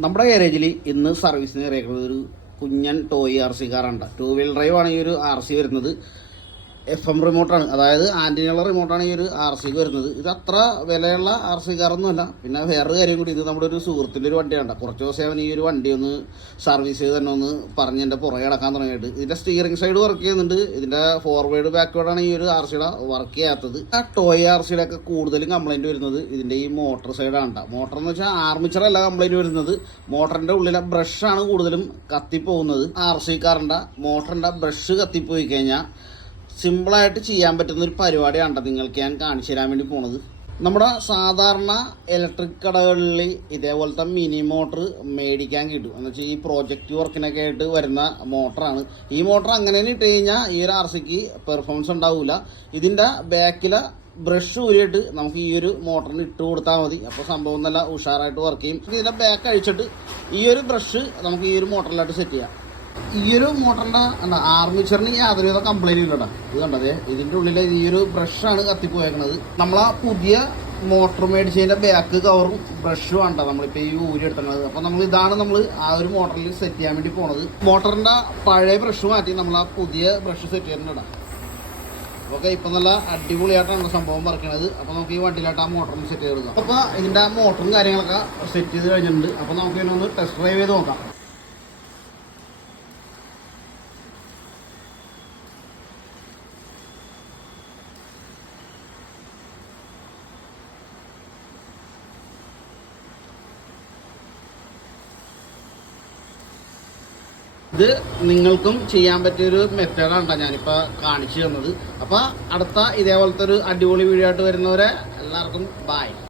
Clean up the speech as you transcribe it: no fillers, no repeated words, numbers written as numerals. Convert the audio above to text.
നമ്മുടെ ഗാരേജിൽ ഇന്ന് സർവീസിന് ഇറക്കുന്നത് ഒരു കുഞ്ഞൻ ടോയ് RC കാറാണ്. 2 വീലർ ഡ്രൈവ് ആണ് ഈ ഒരു RC വരുന്നത്. FM റിമോട്ടാണ്, അതായത് ആൻറ്റിനുള്ള റിമോട്ടാണ് ഈ ഒരു RCക്ക് വരുന്നത്. ഇത് അത്ര വിലയുള്ള RC കാറൊന്നുമല്ല. പിന്നെ വേറൊരു കാര്യം കൂടി, ഇത് നമ്മുടെ ഒരു സുഹൃത്തിൻ്റെ ഒരു വണ്ടിയാണ്. കുറച്ച് ദിവസം അവൻ ഈ ഒരു വണ്ടി ഒന്ന് സർവീസ് ചെയ്ത് തന്നെ ഒന്ന് പറഞ്ഞ് എൻ്റെ പുറകെ കിടക്കാൻ തുടങ്ങിയിട്ട്. ഇതിൻ്റെ സ്റ്റിയറിംഗ് സൈഡ് വർക്ക് ചെയ്യുന്നുണ്ട്. ഇതിൻ്റെ ഫോർവേഡ് ബാക്ക്വേർഡാണ് ഈ ഒരു RCയുടെ വർക്ക് ചെയ്യാത്തത്. ആ ടോയ് RCയുടെ ഒക്കെ കൂടുതലും കംപ്ലൈൻറ്റ് വരുന്നത് ഇതിൻ്റെ ഈ മോട്ടർ സൈഡാണ്. മോട്ടർ എന്ന് വെച്ചാൽ ആർമിച്ചറല്ല കംപ്ലൈൻറ്റ് വരുന്നത്, മോട്ടറിൻ്റെ ഉള്ളിലെ ബ്രഷാണ് കൂടുതലും കത്തിപ്പോകുന്നത്. RC കാറിൻ്റെ മോട്ടറിൻ്റെ ബ്രഷ് കത്തിപ്പോയി കഴിഞ്ഞാൽ സിമ്പിളായിട്ട് ചെയ്യാൻ പറ്റുന്ന ഒരു പരിപാടിയാണ് നിങ്ങൾക്ക് ഞാൻ കാണിച്ചു തരാൻ വേണ്ടി പോണത്. നമ്മുടെ സാധാരണ ഇലക്ട്രിക് കടകളിൽ ഇതേപോലത്തെ മിനി മോട്ടർ മേടിക്കാൻ കിട്ടും. എന്ന് വെച്ചാൽ ഈ പ്രോജക്റ്റ് വർക്കിനൊക്കെ ആയിട്ട് വരുന്ന മോട്ടറാണ്. ഈ മോട്ടർ അങ്ങനെ ഇട്ട് കഴിഞ്ഞാൽ ഈ ഒരു RCക്ക് പെർഫോമൻസ് ഉണ്ടാവില്ല. ഇതിൻ്റെ ബാക്കിലെ ബ്രഷ് ഊരിയിട്ട് നമുക്ക് ഈ ഒരു മോട്ടറിന് ഇട്ട് കൊടുത്താൽ മതി. അപ്പോൾ സംഭവം നല്ല ഉഷാറായിട്ട് വർക്ക് ചെയ്യും. ഇതിൻ്റെ ബാക്ക് അഴിച്ചിട്ട് ഈ ഒരു ബ്രഷ് നമുക്ക് ഈ ഒരു മോട്ടറിലായിട്ട് സെറ്റ് ചെയ്യാം. ഈ ഒരു മോട്ടറിൻ്റെ ആർമിച്ചറിന് യാതൊരുവിധ കംപ്ലൈൻറ്റും ഇല്ലടാ. ഇത് കണ്ടതേ, ഇതിൻ്റെ ഉള്ളിൽ ഈ ഒരു ബ്രഷാണ് കത്തിപ്പോയേക്കണത്. നമ്മളാ പുതിയ മോട്ടർ മേടിച്ചതിൻ്റെ ബാക്ക് കവറും ബ്രഷും ആണ് നമ്മളിപ്പോൾ ഈ ഊരി എടുക്കുന്നത്. അപ്പോൾ ഇതാണ് നമ്മൾ ആ ഒരു മോട്ടറിൽ സെറ്റ് ചെയ്യാൻ വേണ്ടി പോണത്. മോട്ടറിൻ്റെ പഴയ ബ്രഷ് മാറ്റി നമ്മൾ ആ പുതിയ ബ്രഷ് സെറ്റ് ചെയ്യുന്നുണ്ടാ. ഓക്കെ, ഇപ്പം നല്ല അടിപൊളിയായിട്ടാണ് സംഭവം പറക്കുന്നത്. അപ്പോൾ നമുക്ക് ഈ വണ്ടിയിലായിട്ട് ആ മോട്ടറിന് സെറ്റ് ചെയ്ത് കൊടുക്കാം. അപ്പോൾ ഇതിൻ്റെ മോട്ടറും കാര്യങ്ങളൊക്കെ സെറ്റ് ചെയ്ത് കഴിഞ്ഞിട്ടുണ്ട്. അപ്പോൾ നമുക്ക് ഇതിനൊന്ന് ടെസ്റ്റ് ഡ്രൈവ് ചെയ്ത് നോക്കാം. ഇത് നിങ്ങൾക്കും ചെയ്യാൻ പറ്റിയൊരു മെത്തേഡാണ് ഞാനിപ്പോൾ കാണിച്ചു തന്നത്. അപ്പോൾ അടുത്ത ഇതേപോലത്തെ ഒരു അടിപൊളി വീഡിയോ ആയിട്ട് വരുന്നവരെ എല്ലാവർക്കും ബൈ.